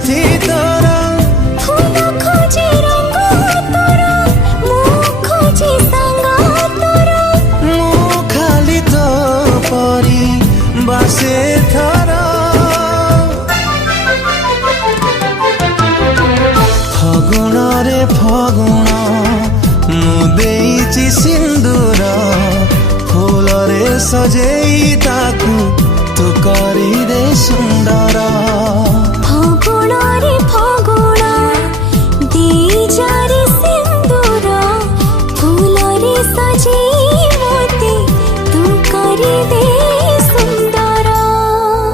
साथी तोर फूल खोजे रंग तोर मु खोजे संग तोर मु खाली तो परी बासे थर फगुण रे फगुण मु देइछि सिंदूर फूल रे सजेई ताकू तू करी दे सुंदर।